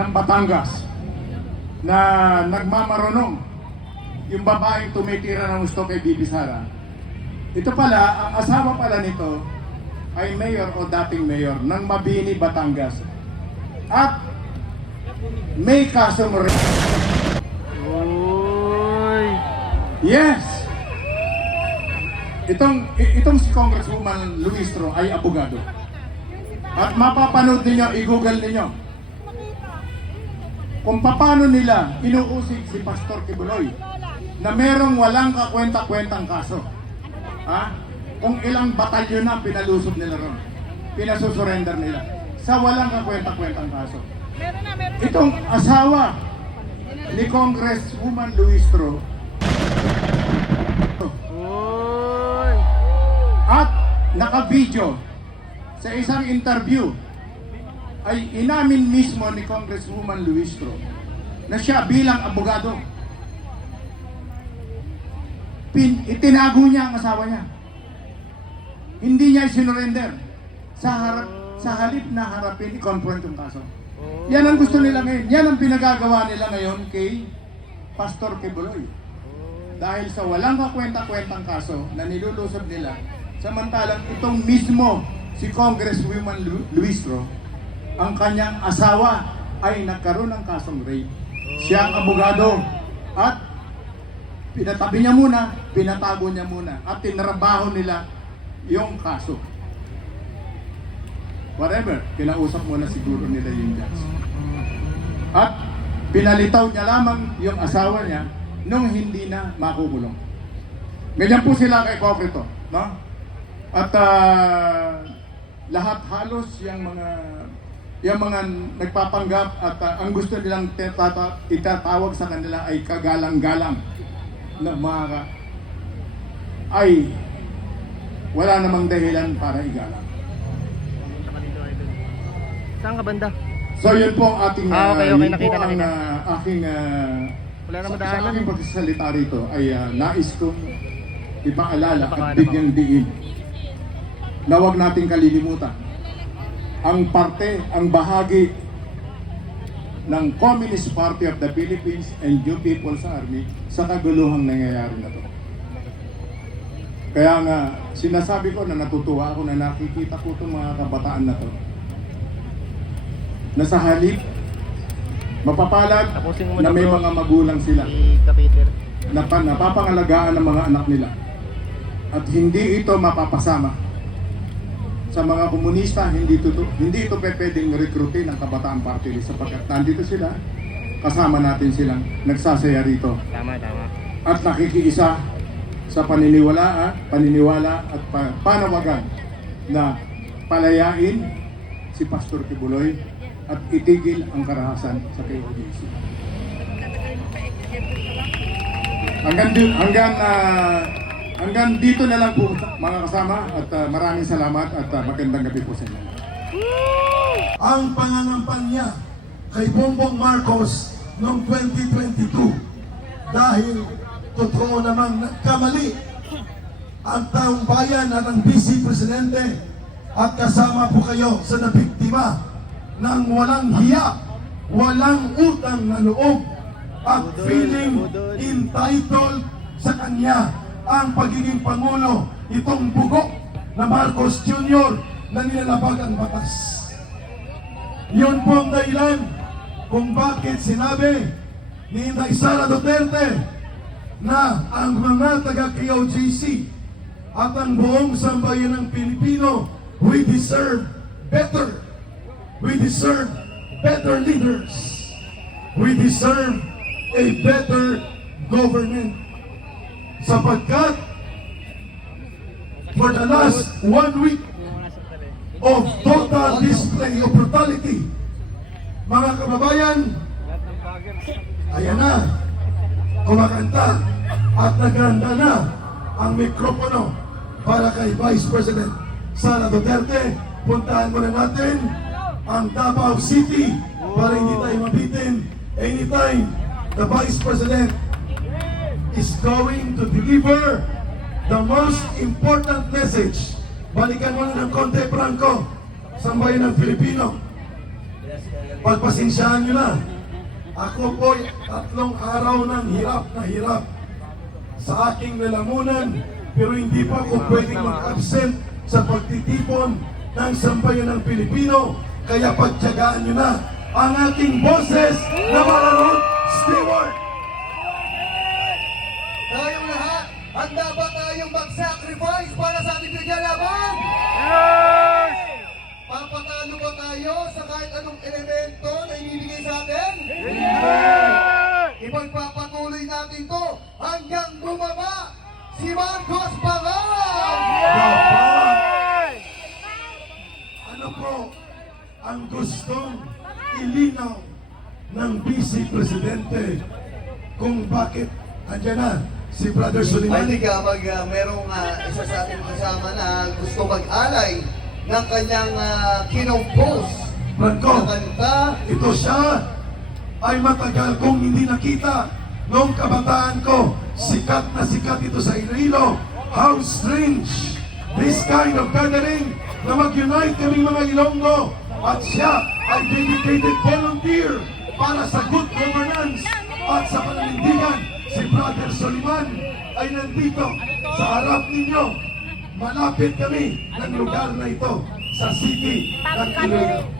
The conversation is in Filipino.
ng Batangas na nagmamarunong yung babaeng tumitira ng gusto kay Bibi Sara. Ito pala, ang asawa pala nito ay mayor o dating mayor ng Mabini, Batangas. At may rape. Uy! Yes! Itong, itong si Congresswoman Luistro ay abogado. At mapapanood ninyo, i-google ninyo. Kung paano nila inuusig si Pastor Kibuloy na merong walang kakwenta-kwentang kaso. Ha? Kung ilang batalyon na pinalusob nila ron. Pinasusurrender nila. Sa walang kakwenta-kwentang kaso. Itong asawa ni Congresswoman Luistro Uy! at naka-video sa isang interview ay inamin mismo ni Congresswoman Luistro na siya bilang abogado pin, itinago niya ang asawa niya. Hindi niya sinurrender sa harap sa halip na harapin i-confront yung kaso. Yan ang gusto nila ngayon. Yan ang pinagagawa nila ngayon kay Pastor Kibuloy. Dahil sa walang kakwenta-kwentang kaso na nilulusob nila, samantalang itong mismo si Congresswoman Lu- Luistro, ang kanyang asawa ay nagkaroon ng kasong rape. Siya ang abogado at pinatabi niya muna, pinatago niya muna at tinrabaho nila yung kaso. Whatever, kinausap muna siguro nila yung judge. At pinalitaw niya lamang yung asawa niya nung hindi na makukulong. Ganyan po sila kay Cocrito, no? At ah, lahat halos yung mga yung mga nagpapanggap at ah, ang gusto nilang tetata- itatawag sa kanila ay kagalang-galang na mga ay wala namang dahilan para igalang. Saan ka banda? So yun po ang ating Ah, okay, ah, okay. Nakita, po ang nakita. ah, aking ah, Wala naman sa, sa aking pagsasalita rito ay ah, nais kong ipaalala at bigyang diin na huwag nating kalilimutan ang parte, ang bahagi ng Communist Party of the Philippines and New People's Army sa kaguluhang nangyayari na to. Kaya nga, sinasabi ko na natutuwa ako na nakikita ko itong mga kabataan na to na sa halip mo na may mga magulang sila na pa, napapangalagaan ng mga anak nila. At hindi ito mapapasama sa mga komunista hindi ito hindi ito pwedeng rekrutin ng kabataan party list sapagkat nandito sila kasama natin silang nagsasaya rito Tama, tama. at nakikiisa sa paniniwala, paniniwala at pa, panawagan na palayain si Pastor Kibuloy at itigil ang karahasan sa KOJC. Hanggang hanggang ah, hanggang dito na lang po mga kasama at ah, maraming salamat at ah, magandang gabi po sa inyo. ang pangangampanya kay Bongbong Marcos noong 2022 dahil totoo namang nagkamali ang taong bayan at ang vice presidente at kasama po kayo sa nabiktima ng walang hiya, walang utang na loob at feeling entitled sa kanya ang pagiging Pangulo itong bugok na Marcos Jr. na nilalabag ang batas. Yun po ang dahilan kung bakit sinabi ni Inday Sara Duterte na ang mga taga-KOJC at ang buong sambayan ng Pilipino, we deserve better. We deserve better leaders. We deserve a better government. Sapagkat for the last one week of total display of brutality. Mga kababayan, ayan na, kumakanta at naghanda na ang mikropono para kay Vice President Sara Duterte. Puntahan muna natin ang Davao City para hindi tayo mabitin anytime the Vice President is going to deliver the most important message. Balikan mo na ng konti, Franco, sa bayan ng Pilipino. pagpasensyahan nyo na. Ako po tatlong araw ng hirap na hirap sa aking lalamunan pero hindi pa ako pwedeng mag-absent sa pagtitipon ng sambayan ng Pilipino kaya pagtyagaan nyo na ang ating boses na Malarot Stewart! Tayong lahat, handa ba tayong mag-sacrifice para sa ating pinaglalaban? Yes! Papatalo ba tayo sa kahit anong elemento na ibibigay sa atin? Ipagpapatuloy natin to hanggang bumaba si Marcos Pangan! Dapat ano po ang gustong ilinaw ng Vice Presidente kung bakit andyan na si Brother Suliman? think uh, pag uh, merong uh, isa sa ating kasama na gusto mag-alay ng kanyang uh, kinompose Franco, na kanta, ito siya ay matagal kong hindi nakita noong kabataan ko. Sikat na sikat ito sa Iloilo. How strange this kind of gathering na mag-unite kaming mga Ilonggo at siya ay dedicated volunteer para sa good governance at sa pananindigan. Soliman ay nandito sa harap ninyo. Malapit kami ng lugar na ito sa city ng Iloilo.